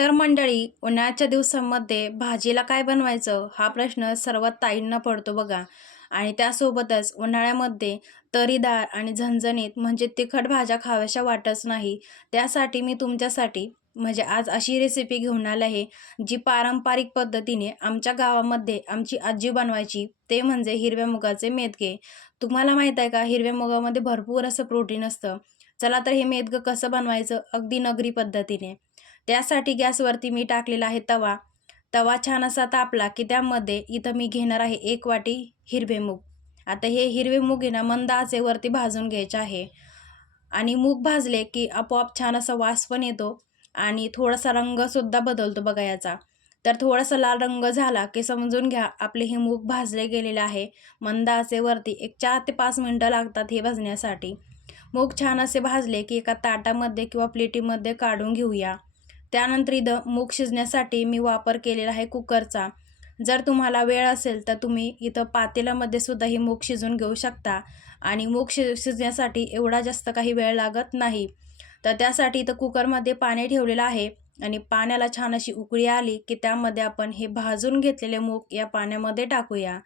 तर मंडळी उन्हाळ्याच्या दिवसांमध्ये भाजीला काय बनवायचं? हा प्रश्न सर्वात ताईंना पडतो बघा. आणि त्यासोबतच उन्हाळ्यामध्ये तरीदार आणि झणझणीत म्हणजे तिखट भाज्या खाव्याशा वाटच नाही. त्यासाठी मी तुमच्यासाठी म्हणजे आज अशी रेसिपी घेऊन आली आहे जी पारंपरिक पद्धतीने आमच्या गावामध्ये आमची आजी बनवायची ते म्हणजे हिरव्या मुगाचे मेदगे तुम्हाला माहीत आहे का हिरव्या मुगामध्ये भरपूर असं प्रोटीन असतं. चला तर हे मेदगं कसं बनवायचं? अगदी नगरी पद्धतीने. त्यासाठी गॅसवरती मी टाकलेला आहे तवा. तवा छान असा तापला की त्यामध्ये इथं मी घेणार आहे एक वाटी हिरवे मूग. आता हे हिरवे मूग आहे ना मंद आचेवरती भाजून घ्यायचे आहे. आणि मूग भाजले की आपोआप छान असा वास पण येतो आणि थोडासा रंगसुद्धा बदलतो बघा याचा. तर थोडासा लाल रंग झाला की समजून घ्या आपले हे मूग भाजले गेलेले आहे. मंद आचेवरती एक चार ते पाच मिनटं लागतात हे भाजण्यासाठी. मूग छान असे भाजले की एका ताटामध्ये किंवा प्लेटीमध्ये काढून घेऊया. त्यानंतर इथं मूग शिजण्यासाठी मी वापर केलेला आहे कुकरचा. जर तुम्हाला वेळ असेल तर तुम्ही इथं पातेल्यामध्ये सुद्धा ही मूग शिजून घेऊ शकता आणि मूग शि शिजण्यासाठी एवढा जास्त काही वेळ लागत नाही. तर त्यासाठी इथं कुकरमध्ये पाणी ठेवलेलं आहे आणि पाण्याला छान अशी उकळी आली की त्यामध्ये आपण हे भाजून घेतलेले मूग या पाण्यामध्ये टाकूया.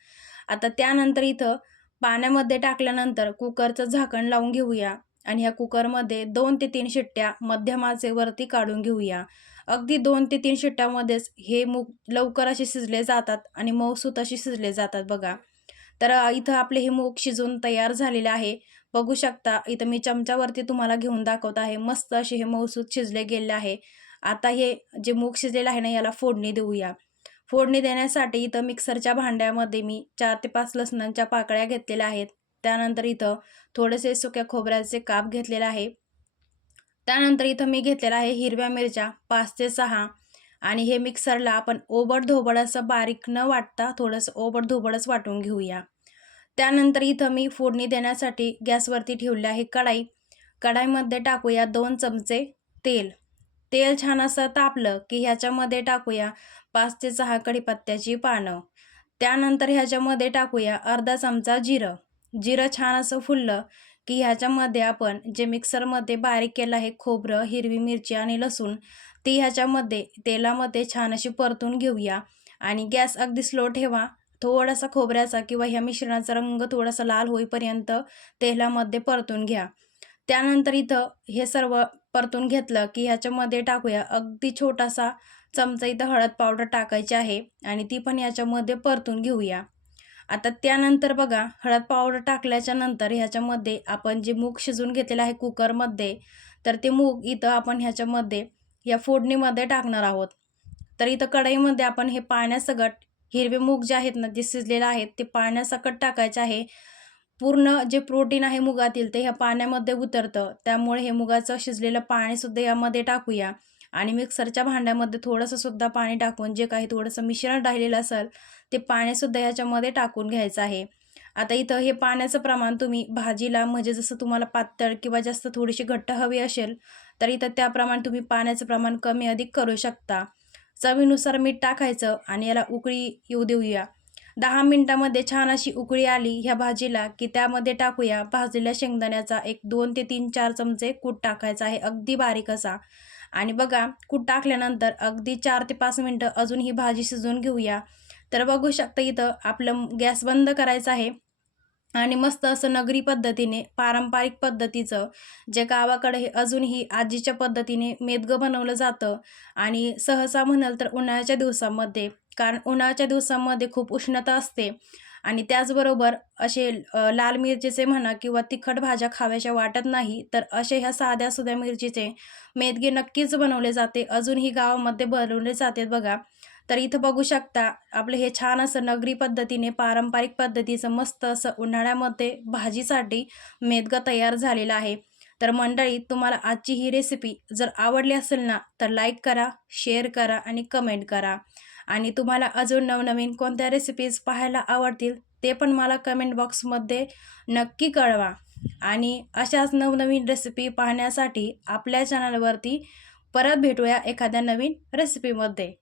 आता त्यानंतर इथं पाण्यामध्ये टाकल्यानंतर कुकरचं झाकण लावून घेऊया. आणि ह्या कुकरमध्ये दोन ते तीन शिट्ट्या मध्यमाचे वरती काढून घेऊया. अगदी दोन ते तीन शिट्ट्यामध्येच हे मूग लवकर असे शिजले जातात आणि मऊसूत असे शिजले जातात बघा. तर इथं आपले हे मूग शिजून तयार झालेले आहे. बघू शकता इथं मी चमच्यावरती तुम्हाला घेऊन दाखवत आहे मस्त असे हे मऊसूत शिजले गेले आहे. आता हे जे मूग शिजलेलं आहे ना याला फोडणी देऊया. फोडणी देण्यासाठी इथं मिक्सरच्या भांड्यामध्ये मी चार ते पाच लसणांच्या पाकळ्या घेतलेल्या आहेत. त्यानंतर इथं थोडेसे सुक्या खोबऱ्याचे काप घेतलेले आहे. त्यानंतर इथं मी घेतलेला आहे हिरव्या मिरच्या पाच ते सहा. आणि हे मिक्सरला आपण ओबड धोबड असं बारीक न वाटता थोडंसं ओबड धोबडच वाटून घेऊया. त्यानंतर इथं मी फोडणी देण्यासाठी गॅसवरती ठेवले आहे कढाई. कढाईमध्ये टाकूया दोन चमचे तेल. तेल छान असं तापलं की ह्याच्यामध्ये टाकूया पाच ते सहा कढीपत्त्याची पानं. त्यानंतर ह्याच्यामध्ये टाकूया अर्धा चमचा जिरं. जिरं छान असं फुललं की ह्याच्यामध्ये आपण जे मिक्सरमध्ये बारीक केलं आहे खोबरं हिरवी मिरची आणि लसूण ती ह्याच्यामध्ये तेलामध्ये छान अशी परतून घेऊया. आणि गॅस अगदी स्लो ठेवा. थोडासा खोबऱ्याचा किंवा ह्या मिश्रणाचा रंग थोडासा लाल होईपर्यंत तेलामध्ये परतून घ्या. त्यानंतर इथं हे सर्व परतून घेतलं की ह्याच्यामध्ये टाकूया. अगदी छोटासा चमचा इथं हळद पावडर टाकायची आहे आणि ती पण याच्यामध्ये परतून घेऊया. आता त्यानंतर बघा हळद पावडर टाकल्याच्या नंतर ह्याच्यामध्ये आपण जे मूग शिजून घेतलेलं आहे कुकरमध्ये तर ते मूग इथं आपण ह्याच्यामध्ये या फोडणीमध्ये टाकणार आहोत. तर इथं कढईमध्ये आपण हे पाण्यासकट हिरवे मूग जे आहेत ना जे शिजलेले आहेत ते पाण्यासकट टाकायचे आहे. पूर्ण जे प्रोटीन आहे मुगातील ते ह्या पाण्यामध्ये उतरतं. त्यामुळे हे मुगाचं शिजलेलं पाणीसुद्धा यामध्ये टाकूया. आणि मिक्सरच्या भांड्यामध्ये थोडंसं सुद्धा पाणी टाकून जे काही थोडंसं मिश्रण राहिलेलं असेल ते पाणीसुद्धा ह्याच्यामध्ये टाकून घ्यायचं आहे. आता इथं हे पाण्याचं प्रमाण तुम्ही भाजीला म्हणजे जसं तुम्हाला पातळ किंवा जास्त थोडीशी घट्ट हवी असेल तर इथं त्याप्रमाणे तुम्ही पाण्याचं प्रमाण कमी अधिक करू शकता. चवीनुसार मीठ टाकायचं आणि याला उकळी येऊ देऊया. दहा मिनटामध्ये छान अशी उकळी आली ह्या भाजीला की त्यामध्ये टाकूया भाजलेल्या शेंगदाण्याचा एक दोन ते तीन चार चमचे कूट टाकायचा आहे. अगदी बारीक असा. आणि बघा कूट टाकल्यानंतर अगदी चार ते पाच मिनटं अजून ही भाजी शिजवून घेऊया. तर बघू शकता इथं आपलं गॅस बंद करायचं आहे. आणि मस्त असं नगरी पद्धतीने पारंपरिक पद्धतीचं जे गावाकडे हे अजूनही आजीच्या पद्धतीने मेदगं बनवलं जातं. आणि सहसा म्हणाल तर उन्हाळ्याच्या दिवसामध्ये कारण उन्हाळ्याच्या दिवसामध्ये खूप उष्णता असते. आणि त्याचबरोबर असे लाल मिरचीचे म्हणा किंवा तिखट भाज्या खाव्याशा वाटत नाही तर असे ह्या साध्या सुध्या मिरचीचे मेदगे नक्कीच बनवले जाते. अजूनही गावामध्ये बनवले जाते बघा. तर इथं बघू शकता आपलं हे छान असं नगरी पद्धतीने पारंपरिक पद्धतीचं मस्त असं उन्हाळ्यामध्ये भाजीसाठी मेदगं तयार झालेला आहे. तर मंडळी तुम्हाला आजची ही रेसिपी जर आवडली असेल ना तर लाईक करा शेअर करा आणि कमेंट करा. आणि तुम्हाला अजून नवनवीन कोणत्या रेसिपीज पाहायला आवडतील ते पण मला कमेंट बॉक्समध्ये नक्की कळवा. आणि अशाच नवनवीन रेसिपी पाहण्यासाठी आपल्या चॅनलवरती परत भेटूया एखाद्या नवीन रेसिपीमध्ये